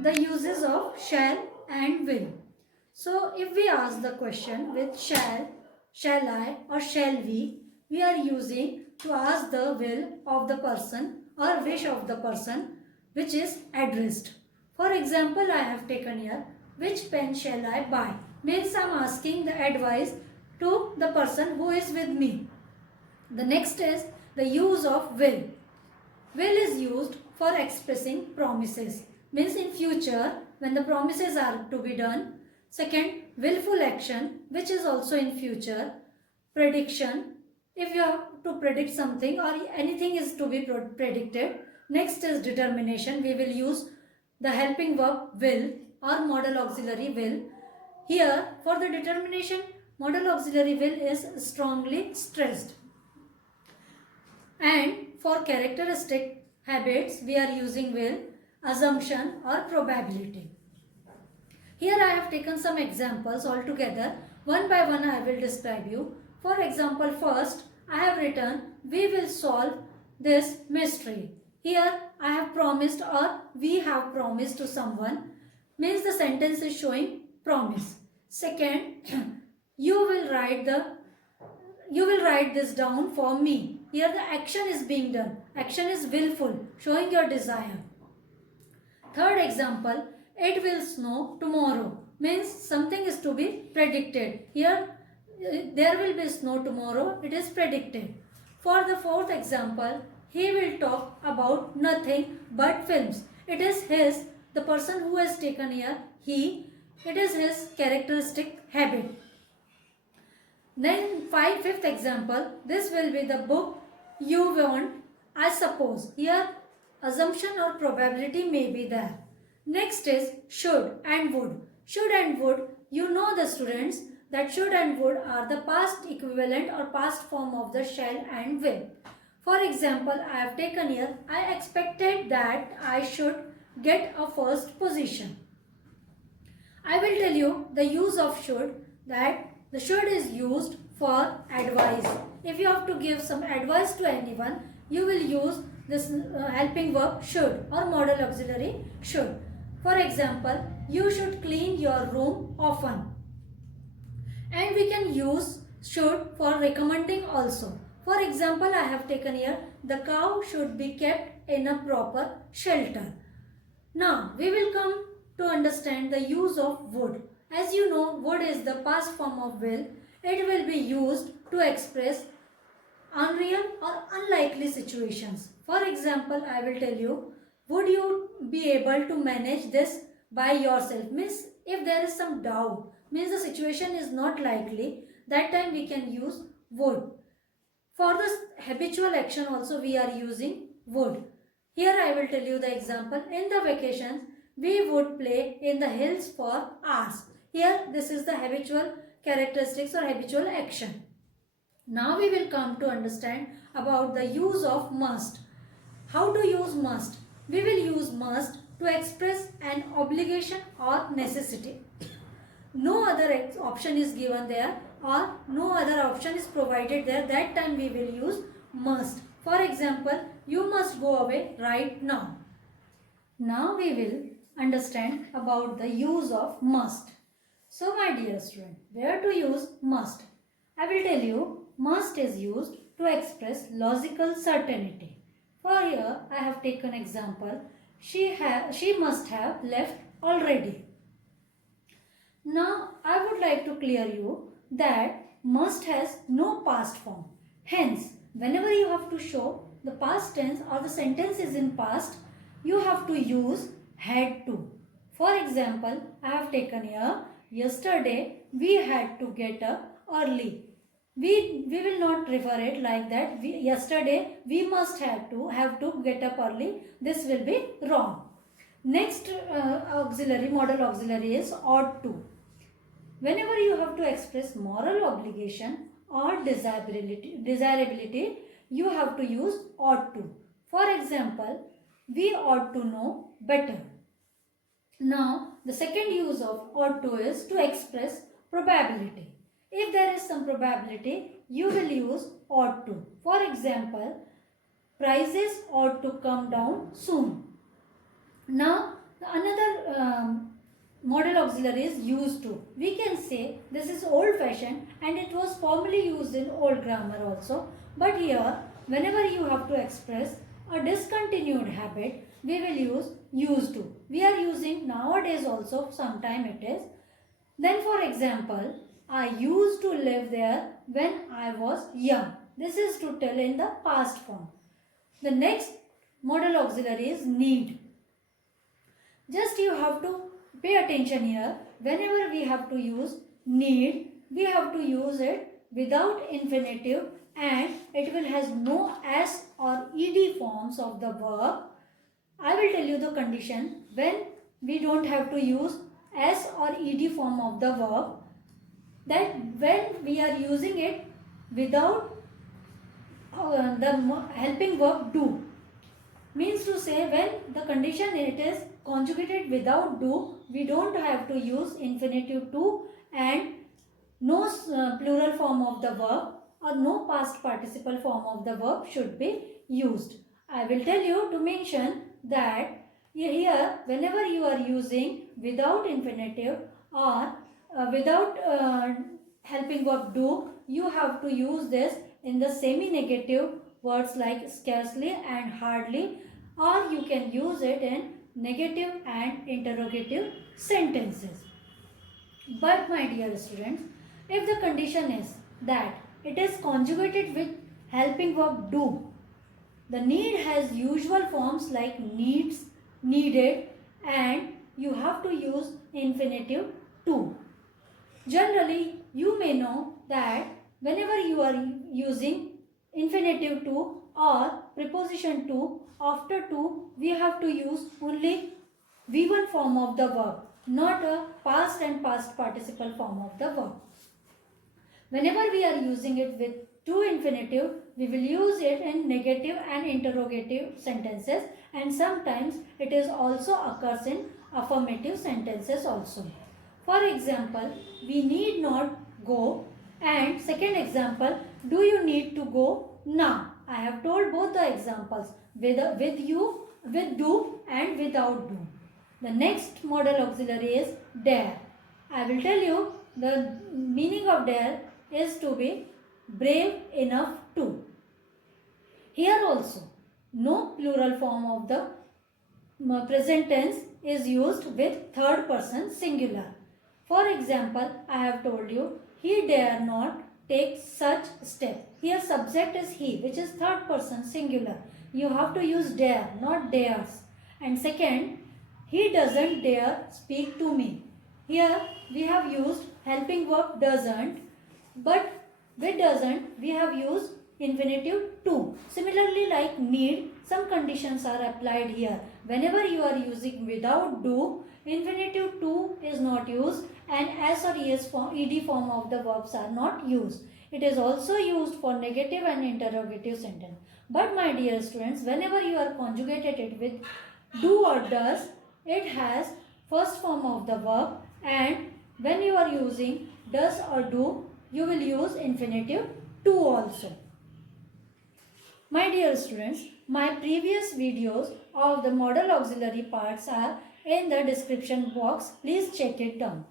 the uses of shall and will. So if we ask the question with shall I or shall we are using to ask the will of the person or wish of the person which is addressed. For example, I have taken here, which pen shall I buy? Means I am asking the advice to the person who is with me. The next is the use of will. Will is used for expressing promises. Means in future when the promises are to be done. Second, willful action, which is also in future. Prediction, if you have to predict something or anything is to be predicted. Next is determination. We will use the helping verb will or modal auxiliary will. Here for the determination, modal auxiliary will is strongly stressed. And for characteristic habits, we are using will, assumption or probability. Here I have taken some examples altogether. One by one I will describe you. For example, first I have written, we will solve this mystery. Here I have promised or we have promised to someone. Means the sentence is showing promise. Second, you will write this down for me. Here the action is being done. Action is willful, showing your desire. Third example, it will snow tomorrow. Means something is to be predicted. Here there will be snow tomorrow. It is predicted. For the fourth example, he will talk about nothing but films. It is his, the person who has taken here, it is his characteristic habit. Then fifth example, this will be the book you want, I suppose. Here assumption or probability may be there. Next is should and would. Should and would, you know the students that should and would are the past equivalent or past form of the shall and will. For example, I have taken here, I expected that I should get a first position. I will tell you the use of should, that the should is used for advice. If you have to give some advice to anyone, you will use this helping verb should or modal auxiliary should. For example, you should clean your room often. And we can use should for recommending also. For example, I have taken here, the cow should be kept in a proper shelter. Now, we will come to understand the use of would. As you know, would is the past form of will. It will be used to express unreal or unlikely situations. For example, I will tell you, would you be able to manage this by yourself? Means if there is some doubt, means the situation is not likely, that time we can use would. For this habitual action also we are using would. Here I will tell you the example. In the vacations, we would play in the hills for hours. Here this is the habitual characteristics or habitual action. Now we will come to understand about the use of must. How to use must? We will use must to express an obligation or necessity. No other option is given there or no other option is provided there. That time we will use must. For example, you must go away right now. Now we will understand about the use of must. So my dear student, where to use must? I will tell you, must is used to express logical certainty. For here I have taken example, she must have left already. Now I would like to clear you that must has no past form. Hence, whenever you have to show the past tense or the sentence is in past, you have to use had to. For example, I have taken here, yesterday we had to get up early. We will not refer it like that. Yesterday we must have to get up early. This will be wrong. Next auxiliary, modal auxiliary is ought to. Whenever you have to express moral obligation or desirability, you have to use ought to. For example, we ought to know better. Now, the second use of ought to is to express probability. If there is some probability, you will use ought to. For example, prices ought to come down soon. Now, Another model auxiliary is used to. We can say this is old fashioned and it was formerly used in old grammar also. But here, whenever you have to express a discontinued habit, we will use used to. We are using nowadays also, sometime it is. Then for example, I used to live there when I was young. This is to tell in the past form. The next model auxiliary is need. Just you have to pay attention here. Whenever we have to use need, we have to use it without infinitive and it will has no s or ed forms of the verb. I will tell you the condition when we don't have to use s or ed form of the verb, that when we are using it without the helping verb do. Means to say, when the condition it is conjugated without do, we don't have to use infinitive to and no plural form of the verb or no past participle form of the verb should be used. I will tell you to mention that here whenever you are using without infinitive or without helping verb do, you have to use this in the semi-negative words like scarcely and hardly, or you can use it in negative and interrogative sentences. But my dear students, if the condition is that it is conjugated with helping verb do, the need has usual forms like needs, needed, and you have to use infinitive to. Generally, you may know that whenever you are using infinitive to or preposition to, after to, we have to use only V1 form of the verb, not a past and past participle form of the verb. Whenever we are using it with to infinitive, we will use it in negative and interrogative sentences, and sometimes it is also occurs in affirmative sentences also. For example, we need not go, and second example, do you need to go now? I have told both the examples with you, with do and without do. The next model auxiliary is dare. I will tell you the meaning of dare is to be brave enough to. Here also, no plural form of the present tense is used with third person singular. For example, I have told you, he dare not take such step. Here subject is he, which is third person singular. You have to use dare, not dares. And second, he doesn't dare speak to me. Here we have used helping verb doesn't, but with doesn't we have used infinitive to. Similarly, like need, some conditions are applied here. Whenever you are using without do, infinitive to is not used and s or ed form of the verbs are not used. It is also used for negative and interrogative sentence. But my dear students, whenever you are conjugated it with do or does, it has first form of the verb, and when you are using does or do, you will use infinitive to also. My dear students, my previous videos of the model auxiliary parts are in the description box. Please check it down.